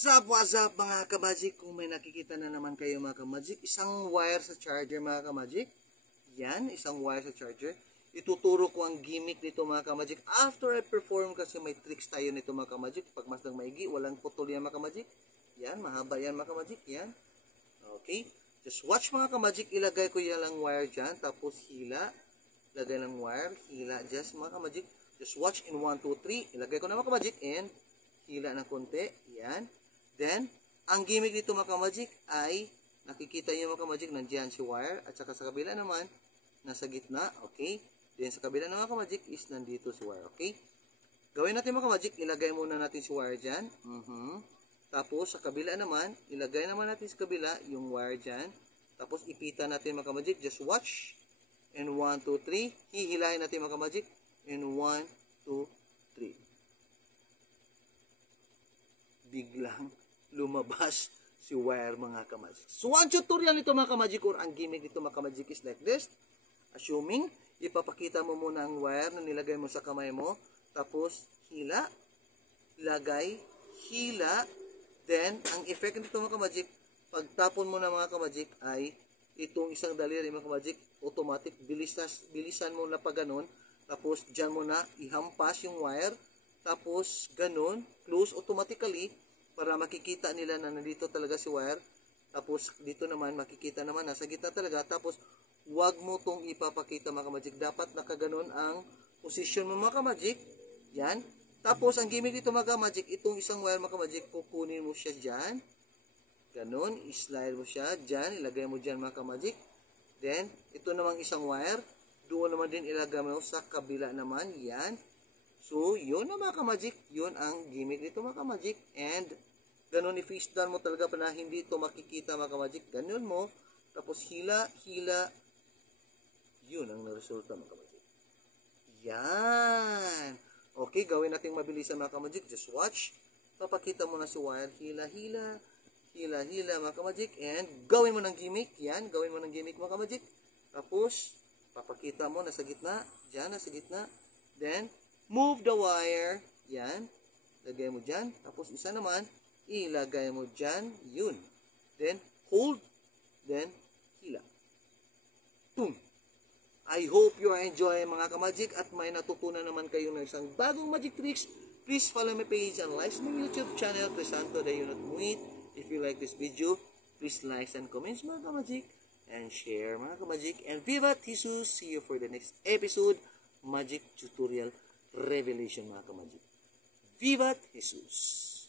What's up mga ka-magic? Kung may nakikita na naman kayo mga ka-magic, isang wire sa charger mga ka-magic. Yan, isang wire sa charger. Ituturo ko ang gimmick nito mga ka-magic. After I perform kasi may tricks tayo nito mga ka-magic. Pagmasdang maigi, walang putol yan mga ka-magic. Yan, mahaba yan mga ka-magic. Yan. Okay. Just watch mga ka-magic. Ilagay ko yan lang wire dyan. Tapos hila. Ilagay lang wire. Hila. Just mga ka-magic. Just watch in 1, 2, 3. Ilagay ko na mga ka-magic. And hila ng konti. Yan. Then, ang gimmick dito mga ka-magic ay, nakikita nyo mga ka-magic, nandiyan si wire. At saka sa kabila naman, nasa gitna. Okay. Then sa kabila ng mga ka-magic is nandito si wire. Okay. Gawin natin mga ka-magic, ilagay muna natin si wire dyan. Tapos sa kabila naman, ilagay naman natin sa kabila yung wire dyan. Tapos ipita natin mga ka-magic. Just watch. And 1, 2, 3. Hihilahin natin mga ka-magic. And 1, 2, 3. Biglang lumabas si wire mga ka-magic. So ang tutorial nito mga ka-magic or ang gimmick nito mga ka-magic is like this. Assuming, ipapakita mo muna ang wire na nilagay mo sa kamay mo. Tapos, hila. Lagay. Hila. Then, ang effect nito mga ka-magic, pagtapon mo na mga ka-magic ay itong isang daliri mga ka-magic, automatic, bilisan mo na pa ganun. Tapos, dyan mo na ihampas yung wire. Tapos, ganun, close automatically para makikita nila na nandito talaga si wire. Tapos, dito naman, makikita naman, nasa gitna talaga. Tapos, huwag mo itong ipapakita mga ka-magic. Dapat nakaganon ang position mo mga ka-magic. Yan. Tapos, ang gimmick dito mga ka-magic, itong isang wire mga ka-magic, kukunin mo siya dyan. Ganon, islide mo siya dyan. Ilagay mo dyan mga ka-magic. Then, ito namang isang wire. Doon naman din ilagay mo sa kabila naman. Yan. So, yun na mga ka-magic. Yun ang gimmick dito mga ka-magic. And, ganon i-face down mo talaga pa na hindi ito makikita mga ka-magic. Ganon mo. Tapos, hila. Yun ang naresulta mga ka-magic. Yan. Okay, gawin natin mabilisan mga ka-magic. Just watch. Papakita mo na si wire. Hila mga ka-magic. And, gawin mo ng gimmick. Yan, gawin mo ng gimmick mga ka-magic. Tapos, papakita mo nasa gitna. Diyan, nasa gitna. Then, move the wire. Yan. Lagay mo dyan. Tapos isa naman, ilagay mo dyan. Yun. Then, hold. Then, hila. Boom. I hope you are enjoying mga ka-magic at may natutunan naman kayo ng isang bagong magic tricks. Please follow my page and like my YouTube channel, Crisanto de Unit Muit. If you like this video, please like and comment mga ka-magic. And share mga ka-magic. And Vivat Jesus. See you for the next episode. Magic Tutorial Revelation mga ka-magic. Vivat Jesus!